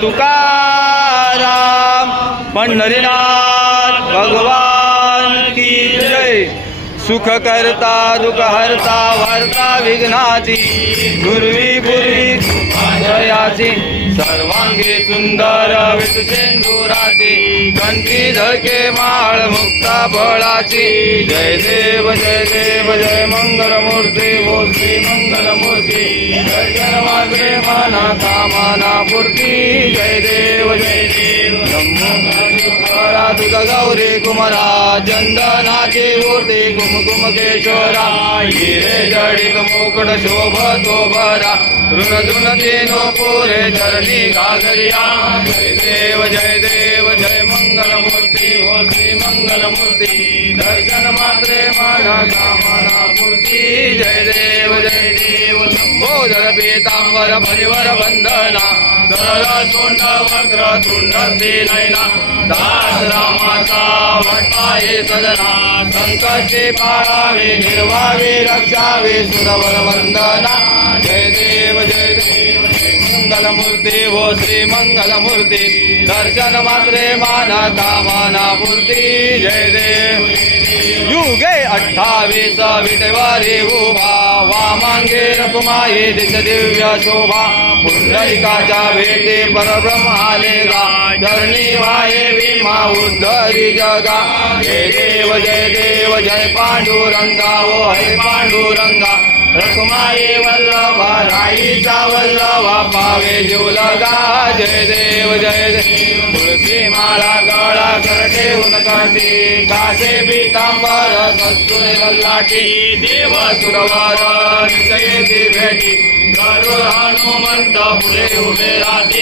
तुकाराम पंढरीनाथ भगवान की जय. सुख करता दुख हरता वार्ता विघ्नाची गुरवी पूर्वी जयाची सर्वांगी सुंदर विषेंदुराची कंठी झळके माळ मुक्ता जय देव जय देव जय मंगलमूर्ती मूर्ती मंगलमूर्ती। जय मंगल मूर्ती माना कामाना पूर्ती जय देव। जय देव नमो गौरी कुमरा चंदनाची ओटी कुमकुम केशोरा। हिरे जडित मुकुट शोभतो बरा ऋण तृण तेनो पुरे चरणी गागरिया जय देव जय देव जय मंगल मंगलमूर्ती दर्शन मात्रे माना कामना मूर्ती जय देव जय देव शंभो जल पीतांबर परिवर वंदना सरळ तोंड वक्र तृंड नैना दास रामाचा वटाये सदना संकटे पाळावे निर्वावे रक्षावे सुरवर वंदना जय देव मंगलमूर्ती मंगल मूर्ती श्री मंगलमूर्ती। दर्शन मात्रे माना कामना मूर्ती जय देव युगे अठ्ठावीस विटवारी उभा वामांगे रकुमाई दिश दिव्य शोभा। पुंडलिकाच्या भेटी परब्रह्म आलेला चरणी वाये भीमा उद्धरी जगा। जय देव जय देव जय पांडुरंगा ओ हरे पांडुरंगा। रखुमाई वल्लभा राईचा वल्लभा पावे जीव जय देव जय देव. ठेवून काठी कासे पितांबर कस्तुरे वल्लाठी देव सुरवार निकयेती भेटी गरुड हनुमंत फुले उभे राहते.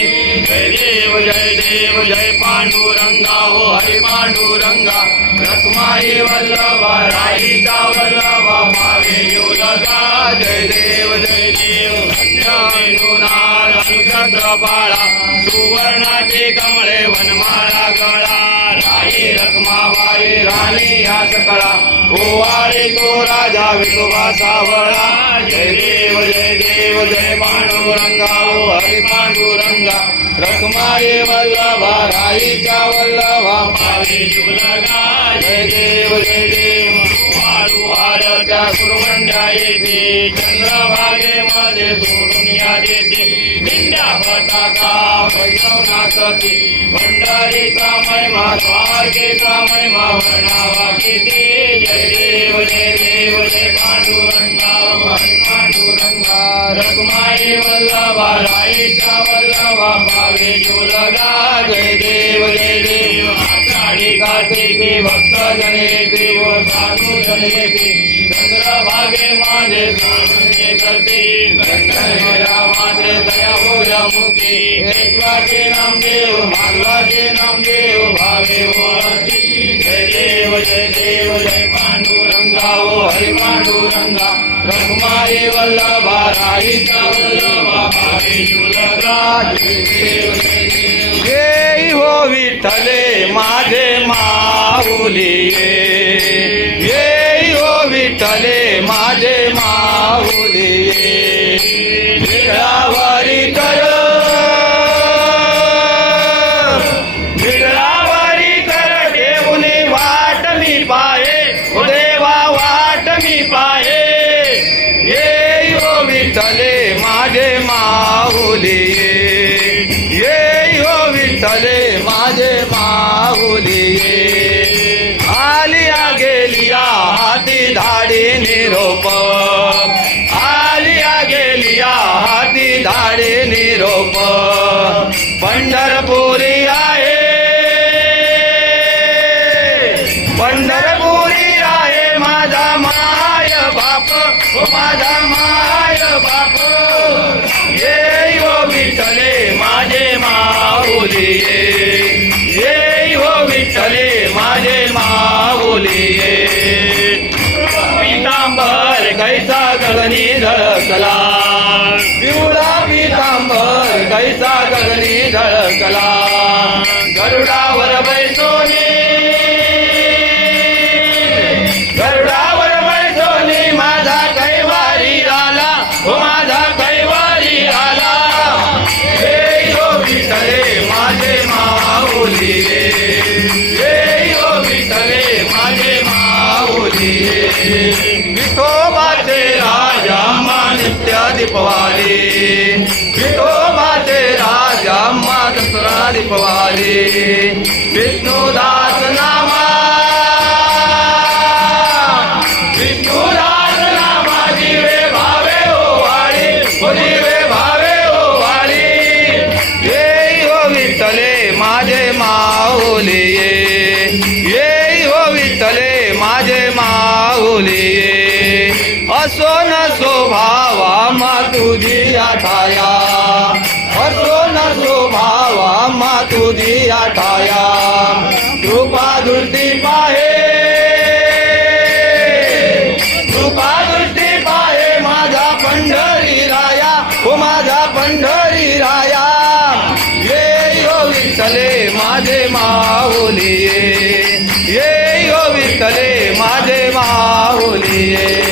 जय देव जय देव जय पांडुरंगा हो हरी पांडुरंगा. रखमाई वल्लभा राईचा वल्लभा मावे जीव लगा. जय देव जय देव धन्यनाथ अनुचंद्र बाळा सुवर्णाचे रखमाबाई या सकळा गोवाळे तो राजा विठोबा सावळा जय देव जय देव जय पांडुरंगा ओ हरी पांडुरंगा रखमाये वल्लभा राईचा वल्लभा। पावे जुलगा जय देव जय देव वाळू हार त्या येते चंद्रभागे मध्ये सोडून या देते। दिंड्या पताका वैष्णवनाथती भंडारीचा महिमा द्वारकेचा महिमा वर्णावा किती जय देव जय देव जय पांडुरंगा पांडुरंगा. रघुमाई वल्लभा राईचा वल्लभा पावे जुलगा. जय देव जय देव आषाढी कार्तिकी भक्त व साधू चंद्रभागे माझे करते. मुखी नामदेव नाम नामदेव भावे ओळखी जय देव जय देव जय पांडुरंगा ओ हरि पांडुरंगा रघुमाई वल्लभा राईचा वल्लभा भावे जुलगा जय देव जय देव जय हो विठले माझे माऊली ये हो विठले माझे माऊली हो माजे माझे माऊली ये आलिया गेलिया हाती धाडी निरोप। आलिया गेलिया हाती धाडी निरोप। पंढरपुरी कैसा गगनी झळकला पिवळा पितांबर कैसा गगनी झळकला गरुडावर बैसोनी नित्य दीपवाली विठोबाचे राजा मा दसरा दीपवाली विष्णुदास नामा. विष्णुदास नामा. जीवे भावे ओ ओवाळी ओ जीवे भावे ओ ओवाळी ये हो विठ्ठले माझे माऊली ये हो विठ्ठले माझे माऊली असो न स्वभावा मा तुझी आठाया. असो न स्वभावा मा तुझी आठाया. कृपा दृष्टी पाहे. कृपा दृष्टी पाहे माझा पंढरी राया. हो माझा पंढरी राया. ये हो विठ्ठले माझे माऊली ये ये हो विठ्ठले माझे माऊली